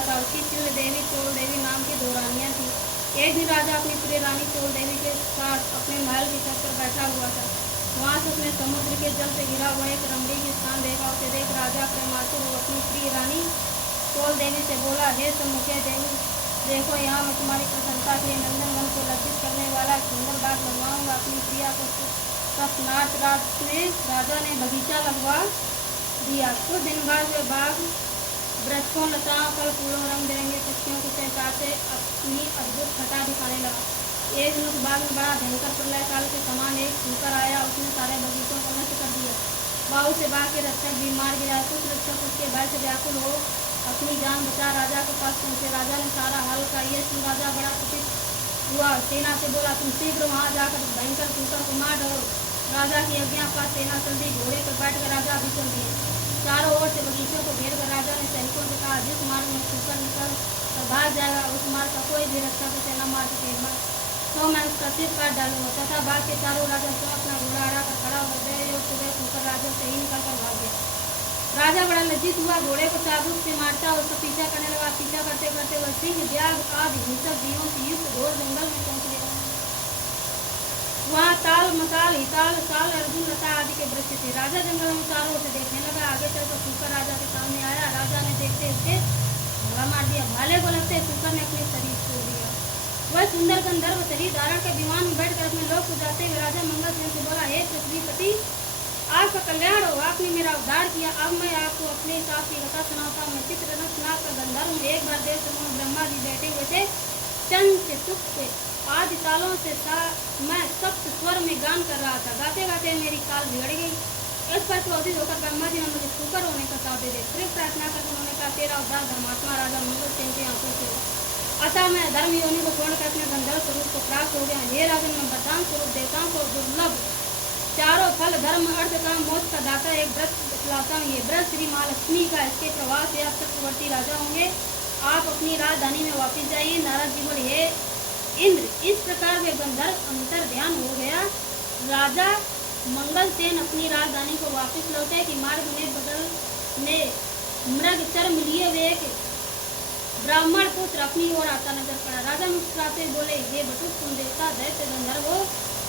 हुआ था। उसकी चिल देवी, चोल देवी नाम की 2 रानियां थी। एक दिन राजा अपनी प्रिय रानी चोल देवी के साथ अपने महल की छत पर बैठा हुआ था। वहां से उसने समुद्र के जल से घिरा हुआ एक रमणीय स्थान देखा। उसे देख राजा प्रेमातुर हो अपनी प्रिय रानी चोल देवी से बोला, हे सम्मुखे देवी, देखो यहाँ मैं तुम्हारी प्रसन्नता के लिए नंदनवन को लज्जित करने वाला सुंदर बाग लगवाऊंगा। अपनी प्रिया को सपनाथ रात में राजा ने बगीचा लगवा दिया। कुछ दिन बाद वे बाग वृक्षों, लताओं, फल फूलों, रंग बिरंगे पक्षियों के चहचहाट से अपनी अद्भुत छटा दिखाने लगा। एक दिन उस बाग में बड़ा भयंकर प्रलय काल के समान एक सूकर आया। उसने सारे बगीचों को नष्ट कर दिया। बाहु से बाग के रक्षक भी मार गिराए। कुछ रक्षक उसके भय से व्याकुल हो अपनी जान बचा राजा के पास पहुंचे। राजा ने सारा हाल का ये सुन राजा बड़ा कुपित हुआ। सेना से बोला, तुम शीघ्र वहां जाकर भयंकर सूकर को मार डालो। राजा की आज्ञा पर सेना चल दी। घोड़े पर बैठकर राजा भी चल दिए। चारों ओर से बगीचों को घेर कर राजा ने सैनिकों से कहा, जिस मार्ग में सूकर निकल कर भाग जाएगा उस मार्ग का कोई भी रक्षक उसे न मार सकेगा, तो मैं उसका सिर काट डालूंगा। तथा बाग के चारों राजा स्वयं अपना घोड़ा अड़ा कर खड़ा हो गए और सुबह सूकर राजा से ही निकल कर भाग गया। राजा बड़ा लज्जित हुआ। घोड़े को चाबुक से मारता और उसका पीछा करने लगा। पीछा करते करते वह सिंह, व्याघ्र आदि हिंसक जीवों से युक्त घोर जंगल में पहुंच गया। वहाँ ताल, मसाल, हिताल, साल, अर्जुन, लता आदि के वृक्ष थे। राजा जंगल में चारों ओर से देखने लगा। आगे चलकर सूकर राजा के सामने आया। राजा ने देखते उसके भाला मार दिया। भाले को लगते सूकर ने अपने शरीर छोड़ दिया। वह सुंदर गंधर्व शरीर धारण के विमान में बैठकर अपने लोक को जाते हुए राजा मंगल सेन से बोला, हे पृथ्वीपति, आपका कल्याण हो, आपने मेरा उद्धार किया। अब मैं आपको अपने हिसाब की कथा सुनाता हूँ। मैं चित्ररथ नाथ का गंधर्व हूँ। एक बार देव समूह ब्रह्मा जी बैठे हुए थे। चंद से सुख से आदि तालों से मैं सप्त स्वर में गान कर रहा था। गाते गाते मेरी ताल बिगड़ गई। इस पर क्रोधित होकर ब्रह्मा जी ने मुझे सूकर होने का साथ दे दिया। फिर प्रार्थना करके उन्होंने कहा, तेरा उद्धार धर्मात्मा राजा मंगल सेन के आंखों से हो। अतः मैं धर्म योनि को छोड़कर अपने गंधर्व स्वरूप को प्राप्त हो गया। हे राजन, मैं वरदान स्वरूप देवताओं को दुर्लभ चारों फल, धर्म, अर्थ, काम, मोक्ष का दाता एक व्रत बतलाता हूँ। ये व्रत श्री महालक्ष्मी का। इसके प्रभाव से आप चक्रवर्ती राजा होंगे। आप अपनी राजधानी में वापिस जाइए। नारद जी बोले, हे इंद्र, इस प्रकार वे गंधर्व अंतर ध्यान हो गया। राजा मंगल सेन अपनी राजधानी को वापस लौटे कि मार्ग में बदलने मृग चर्म लिए वे एक ब्राह्मण पुत्र अपनी ओर आता नजर पड़ा। राजा मुस्कुराते बोले, हे बटुक, तुम देवता, दैत्य, गंधर्व हो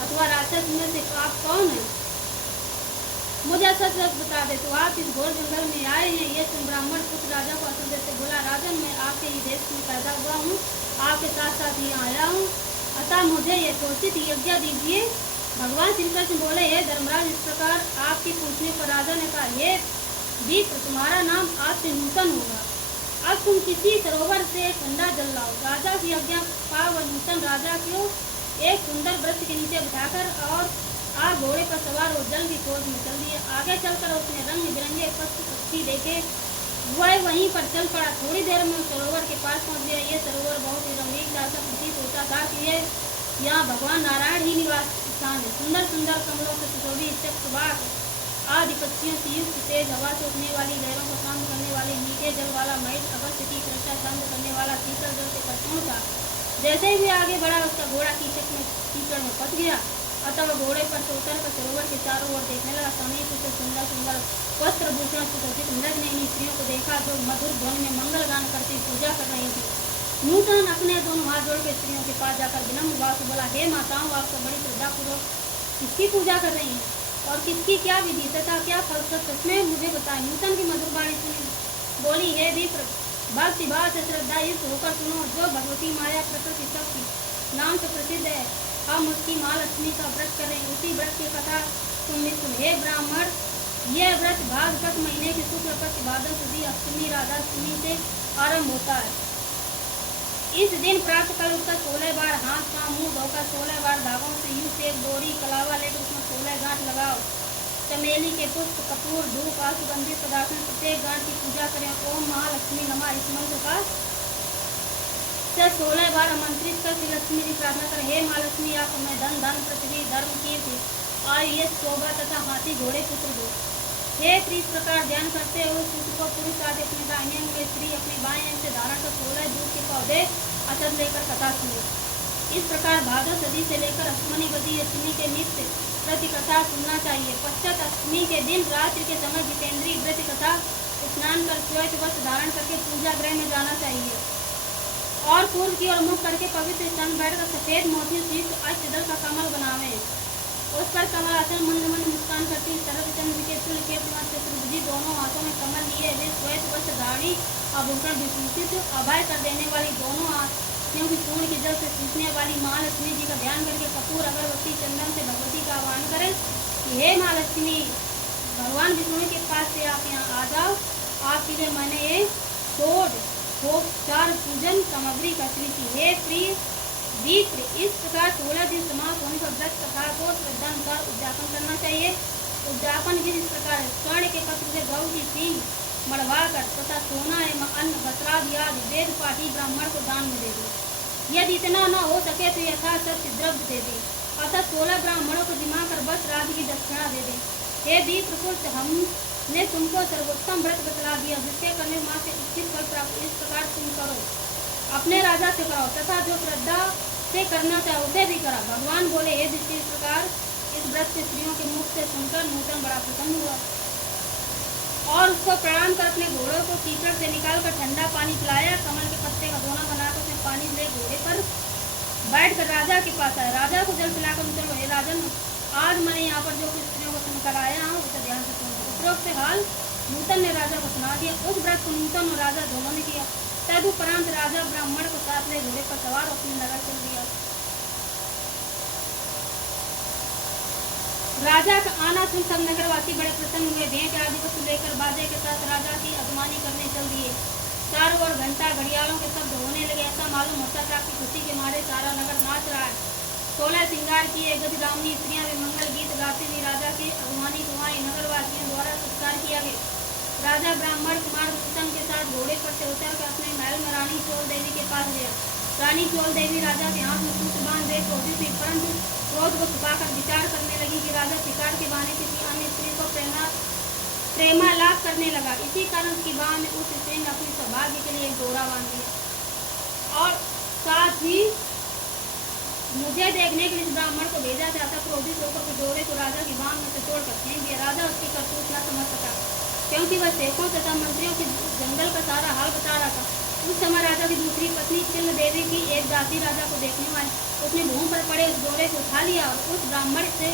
अथवा राक्षस में से आप कौन है? मुझे सच सच बता दे, तो आप इस घोर जंगल में आए हैं। ये सुन ब्राह्मण पुत्र राजा को आंसू देते बोला, राजन, मैं आपके ही देश में पैदा हुआ हूँ, आपके साथ साथ यहाँ आया हूँ, अतः मुझे ये घोषित यज्ञ दीजिए। भगवान श्री कृष्ण बोले, हे धर्मराज, इस प्रकार आपकी पूछने पर राजा ने कहा, हे विप्र, तुम्हारा नाम आज से नूतन होगा। अब तुम किसी सरोवर से ठंडा जल लाओ। राजा की आज्ञा पा व नूतन राजा को एक सुंदर वृक्ष के नीचे बिठाकर और आप घोड़े पर सवार हो जल की खोज में चल दिए। आगे चलकर उसने रंग बिरंगे पशु पक्षी देखे। वह वहीं पर चल पड़ा। थोड़ी देर में सरोवर के पास पहुंच गया। ये सरोवर बहुत ही रंगीन सा प्रतीत होता था कि यहाँ भगवान नारायण ही निवास स्थान है। सुंदर सुंदर कमलों से सुशोभित चक्रवाक आदि पक्षियों से युक्त, तेज हवा से उठने वाली, लहरों को शांत करने वाली, मीठे जल वाला, महेश अवश्य की कृष्णा शांत करने वाला, शीतल जल से परिपूर्ण था। जैसे ही आगे बढ़ा, उसका घोड़ा कीचड़ में फंस गया। अतः वह घोड़े पर से उतरकर सरोवर के चारों ओर देखने लगा। समीप से सुंदर सुंदर वस्त्र भूषण सुसज्जित मृग नयनी स्त्रियों को देखा, जो मधुर ध्वनि में मंगल गान करती पूजा कर रही थी। नूतन अपने दोनों हाथ जोड़ के स्त्रियों के पास जाकर विनम्र भाव से बोला, हे माताओं, आप सब बड़ी श्रद्धापूर्वक किसकी पूजा कर रही हैं और किसकी क्या विधि तथा क्या फल सच मुझे बताएं। नूतन की मधुर वाणी सुनी बोली, हे विप्र, भक्ति भाव से श्रद्धा युक्त होकर सुनो। जो भगवती माया प्रकृति शक्ति नाम से प्रसिद्ध है, हम उसकी महालक्ष्मी का व्रत कर रहे हैं। उसी व्रत की कथा तुम भी सुन। हे ब्राह्मण, यह व्रत भाद्रपद महीने की शुक्ल पक्ष भाद्र सुदी अष्टमी राधाष्टमी से आरंभ होता है। इस दिन प्रातः काल उठकर 16 बार हाथ का मुंह धोकर 16 बार धागों से युक्त एक डोरी कलावा लेकर उसमें 16 गांठ लगाओ। चमेली के पुष्प, कपूर, धूप आदि सुगंधित पदार्थ में प्रत्येक गांठ की पूजा करें। ओम महालक्ष्मी नमः इस मंत्र का 16 बार आमंत्रित कर श्री लक्ष्मी जी प्रार्थना करें। हे महालक्ष्मी, आप हमें धन, धन, पृथ्वी, धर्म, कीर्ति, आयु, यश, शोभा तथा हाथी घोड़े पुत्र दो। हे इस प्रकार ध्यान करते हुए सूत्र को पुरुष आदि अपने दाहिने अंग में, स्त्री अपने बाएं अंग से धारण कर 16 दूध के पौधे अचल लेकर कथा सुने। इस प्रकार भाद्र सदी से लेकर अष्टमी बदी अष्टमी के नित्य प्रति कथा सुनना चाहिए। पश्चात अष्टमी के दिन रात्रि के समय जितेंद्रीय व्रत कथा स्नान कर श्वेत वस्त्र धारण करके पूजा गृह में जाना चाहिए और पूर्व की ओर मुख करके पवित्र स्थान बैठकर सफेद मोती शीर्ष अष्टदल का कमल बनावे। उस पर कमलासन मंद मंद मुस्कान करती शरदचंद्र के तुल्य के चतुर्भुजी दोनों हाथों में कमल लिए वे श्वेत वस्त्र धारी आभूषण विभूषित अभय कर देने वाली दोनों हाथियों की चूर्ण के जल से सींचने वाली महालक्ष्मी जी का ध्यान करके कपूर अगरबत्ती चंदन से भगवती का आह्वान करें कि हे महालक्ष्मी, भगवान विष्णु के पास से आप यहाँ आ जाओ, आपके लिए मैंने ये षोडशोपचार पूजन सामग्री एकत्री की। हे प्रिय विप्र, इस प्रकार 16 दिन समाप्त होने पर व्रत कथा को श्रद्धानुसार उद्यापन करना चाहिए। उद्यापन भी इस प्रकार है, स्वर्ण के पत्र से गौ की सींग मढ़वाकर तथा सोना एवं अन्न वस्त्रादि आदि वेद पाठी ब्राह्मण को दान में दे दे। यदि इतना न हो सके तो यथाशक्ति द्रव्य दे दे, अतः 16 ब्राह्मणों को जिमा कर वस्त्र आदि की दक्षिणा दे दे। हे विप्रपुत्र, हमने तुमको सर्वोत्तम व्रत बतला दिया, जिसके करने मात्र 21 फल प्राप्त। इस प्रकार तुम करो, अपने राजा से कराओ तथा जो श्रद्धा से करना चाहे उसे भी करा। भगवान बोले, हे दृष्टि, इस प्रकार इस व्रत से स्त्रियों के मुख से सुनकर नूतन बड़ा प्रसन्न हुआ और उसको प्रणाम कर अपने घोड़ों को कीचड़ से निकालकर ठंडा पानी पिलाया। कमल के पत्ते का दोना बनाकर उसने पानी ले घोड़े पर बैठकर राजा के पास आया। राजा को जल पिलाकर उनसे बोले, राजन, आज मैंने यहाँ पर जो कुछ स्त्रियों को सुनकर आया हूँ उसे ध्यान से सुनो। उपरोक्त हाल नूतन ने राजा को सुना दिया। उस व्रत को नूतन और राजा दोनों ने किया। तदुपरांत राजा ब्राह्मण को साथ ले घोड़े पर सवार अपने नगर चल दिया। राजा का आना सुन सब नगरवासी बड़े प्रसन्न हुए। भेंट आदि वस्तु लेकर बाजे के साथ राजा की अगवानी करने चल दिए। चारों ओर घंटा घड़ियालों के शब्द होने लगे। ऐसा मालूम होता था कि खुशी के मारे सारा नगर नाच रहा है। 16 श्रृंगार किए गजरामनी स्त्रियां भी मंगल गीत गाती हुई राजा की अगवानी को आई। नगरवासियों द्वारा सत्कार किया गया। राजा ब्राह्मण कुमार नूतन के साथ घोड़े पर से उतरकर अपने महल में रानी चोल देवी के पास गया। रानी चोल देवी राजा के हाथ में सूत्र बांध दे क्रोधित हुई, परंतु क्रोध को छुपाकर विचार करने लगी कि राजा शिकार के बहाने किसी अन्य स्त्री को प्रेमालाप करने लगा। इसी कारण उसकी बाह में उस स्त्री ने अपने सौभाग्य के लिए एक डोरा बांध दिया और साथ ही मुझे देखने के लिए इस ब्राह्मण को भेजा जाता। क्रोधित होकर उस डोरे को राजा की बाह में से तोड़कर फेंक दिया। राजा उसकी करतूत न समझ सका, क्योंकि वह सेवकों तथा मंत्रियों की जंगल का सारा हाल बता रहा था। उस समय राजा की दूसरी पत्नी चिल्ल देवी की एक दासी राजा को देखने आई। उसने भूमि पर पड़े उस डोरे को उठा लिया और उस ब्राह्मण से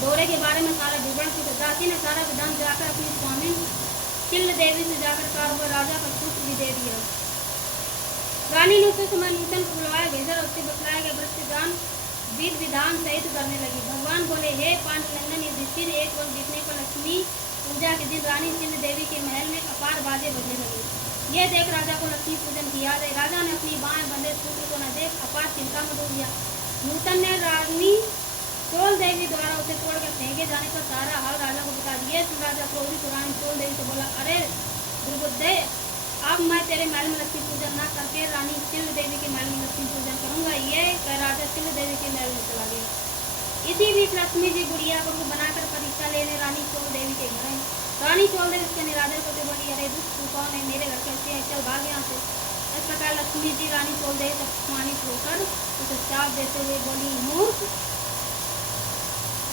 डोरे के बारे में सारा विवरण पूछा। दासी ने सारा विधान जाकर अपनी स्वामी चिल्ल देवी से जाकर कहा हुआ राजा का सूत्र भी दे दिया। रानी ने उस समय नूतन को बुलवाया भेजा और उससे बतलाया गया व्रत दान विधि विधान सहित करने लगी। भगवान बोले, हे पांडुनंदन, युधिष्ठिर, एक वर्ष बीतने पर लक्ष्मी पूजा के दिन रानी चिल्ल देवी के महल में अपार बाजे बजने लगे। ये देख राजा को लक्ष्मी पूजन की याद है। राजा ने अपनी बाएं बंधे सूत्र को न देख अपार चिंता में डूब गया। नूतन ने रानी चोल देवी द्वारा उसे तोड़कर फेंके जाने पर सारा हाल राजा को बता दिया। राजा क्रोधित रानी चोल देवी से बोला, अरे दुर्बुद्धे, अब मैं तेरे महल में लक्ष्मी पूजन न करके रानी चिल्ल देवी के महल में लक्ष्मी पूजन करूंगा। ये कह राजा चिल्ल देवी के महल में चला गया। इसी बीच लक्ष्मी जी गुड़िया को बनाकर परीक्षा लेने रानी चोल देवी के घर आई। रानी चोल देवी उसके निरादर करते बोली, अरे दुष्ट, तू कौन है? मेरे घर कैसे है? चल भाग यहाँ से। इस प्रकार लक्ष्मी जी रानी चोल देवी तक अपमानित होकर उसे श्राप देते हुए बोली, मूर्ख,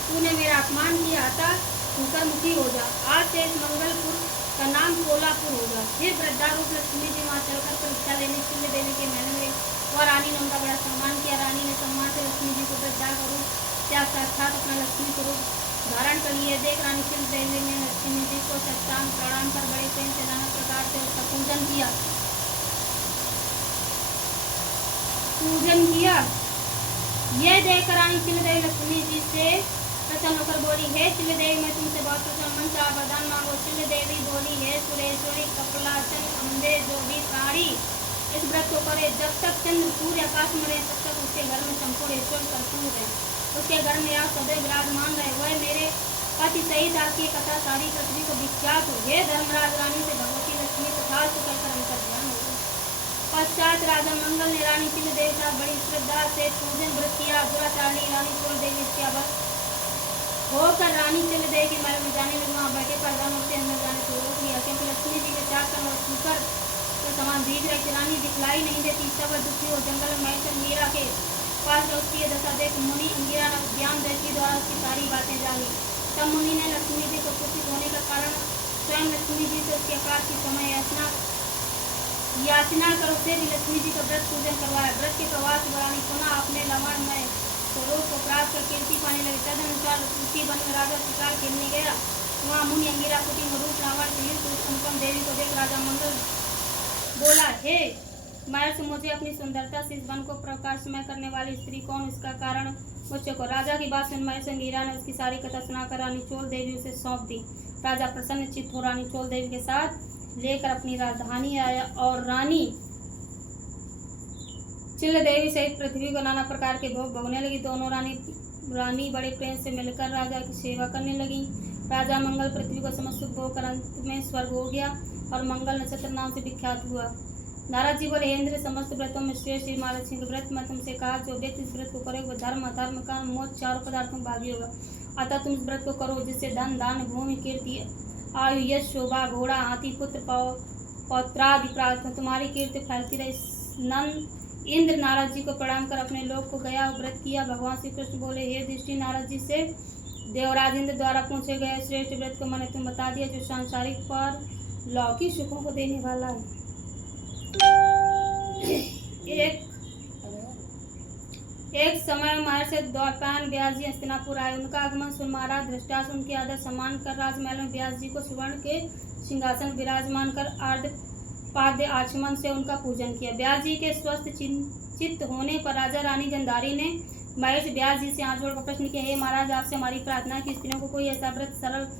तूने मेरा अपमान किया था, होकर मुखी हो जा। आज से इस मंगलपुर का नाम कोलापुर होगा। फिर वृद्धारूप लक्ष्मी जी वहाँ चलकर परीक्षा लेने चिल्ल देवी के महल में और रानी ने उनका बड़ा सम्मान किया। रानी ने सम्मान से लक्ष्मी जी को वृद्धा का रूप क्या साक्षात अपना लक्ष्मी स्वरूप धारण कर लिए। देख रानी चिल्ल देवी ने लक्ष्मी जी को सत्तांग प्रणाम कर बड़े प्रेम से नाना प्रकार से उसका पूजन किया। यह देखकर रानी चिल्ल देवी लक्ष्मी जी से प्रसन्न होकर बोली, हे चिल्ल देवी, मैं तुमसे बहुत प्रसन्न मन चाह वरदान मांगो। चिल्ल देवी बोली, हे सुरेश्वरी कपलासन अंबे जो भी सारी, इस व्रत को करे। जब तक चंद्र सूर्य आकाश में रहे तब तक उसके घर में संपूर्ण ईश्वर कर्पूर रहे, उसके घर में आप सदैव विराजमान रहे। वह मेरे पति सहित आपकी कथा सारी पृथ्वी को विख्यात हो। हे धर्मराज, रानी से भगवती लक्ष्मी तथास्तु कहकर अंतर ध्यान हो गया। पश्चात राजा मंगल ने रानी चिल्ल देवी का बड़ी श्रद्धा से पूजन व्रत किया। दुराचारी रानी चोल देवी इसके अब होकर रानी चिल्ल देवी के महल में जाने लगी। वहाँ बैठे प्रधान से अंदर जाने से रोक लिया, क्योंकि लक्ष्मी जी के चार कमर छूकर के समान भीग रही। रानी दिखलाई नहीं देती। सब दुखी हो जंगल में महल मीरा के पास उसकी दशा देख मुनि इंदिरा ज्ञान दृष्टि द्वारा उसकी सारी बातें जानी। तब मुनि ने लक्ष्मी जी को कुपित होने का कारण स्वयं लक्ष्मी जी से उसके आकाश की समय याचना कर उसे भी लक्ष्मी जी का व्रत पूजन करवाया। व्रत के प्रवास रानी पुनः अपने लवण में स्वरूप को प्राप्त कर कीर्ति पाने लगे। तदनुसार उसी वन में राजा शिकार खेलने गया। वहाँ मुनि अंगिरा पुटी रूप रावण से युक्त अनुपम देवी को देख राजा मंगल बोला, हे महर्षि, मुझे अपनी सुंदरता से इस वन को प्रकाशमय करने वाली स्त्री कौन, इसका कारण मुझसे को। राजा की बात सुन महर्षि अंगिरा ने उसकी सारी कथा सुनाकर रानी चोल देवी उसे सौंप दी। राजा प्रसन्न चित्त हो रानी चोल देवी के साथ लेकर अपनी राजधानी आया और रानी चिल्ल देवी सहित पृथ्वी को नाना प्रकार के भोग भोगने लगी। दोनों रानी बड़े प्रेम से मिलकर राजा की सेवा करने लगी। राजा मंगल पृथ्वी को समस्त सुख भोग अंत में स्वर्ग हो गया और मंगल नक्षत्र नाम से विख्यात हुआ। नारद जी बोले, इंद्र, समस्त व्रतों में श्रेष्ठ श्री महालक्ष्मी के व्रत में तुमसे कहा, जो व्यक्ति इस व्रत को करे वह धर्म, अधर्म, काम, मोक्ष चारों पदार्थों में भागी होगा। अतः तुम इस व्रत को करो, जिससे धन, दान, भूमि, कीर्ति, आयु, यश, शोभा, घोड़ा, हाथी, पुत्र, पौत्रादि प्राप्त हो, तुम्हारी कीर्ति फैलती रहे। नंद इंद्र नारद जी को प्रणाम कर अपने लोक को गया और व्रत किया। भगवान श्री कृष्ण बोले, हे दृष्टि, नारद जी से देवराज इंद्र द्वारा पूछे गए श्रेष्ठ व्रत को मैंने तुम बता दिया, जो सांसारिक पर लौकिक सुखों को देने वाला है। एक समय महर्षि द्वारपायन व्यास जी हस्तिनापुर आए। उनका आगमन सुन महाराज धृतराष्ट्र उनके आदर सम्मान कर राजमहल में व्यास जी को सुवर्ण के सिंहासन विराजमान कर पाद्य आचमन से उनका पूजन किया। व्यास जी के स्वस्थ चित्त होने पर राजा रानी गंधारी ने महर्षि व्यास जी से हाथ जोड़कर प्रश्न किया, हे महाराज, आपसे हमारी प्रार्थना की स्त्रियों को कोई ऐसा व्रत सरल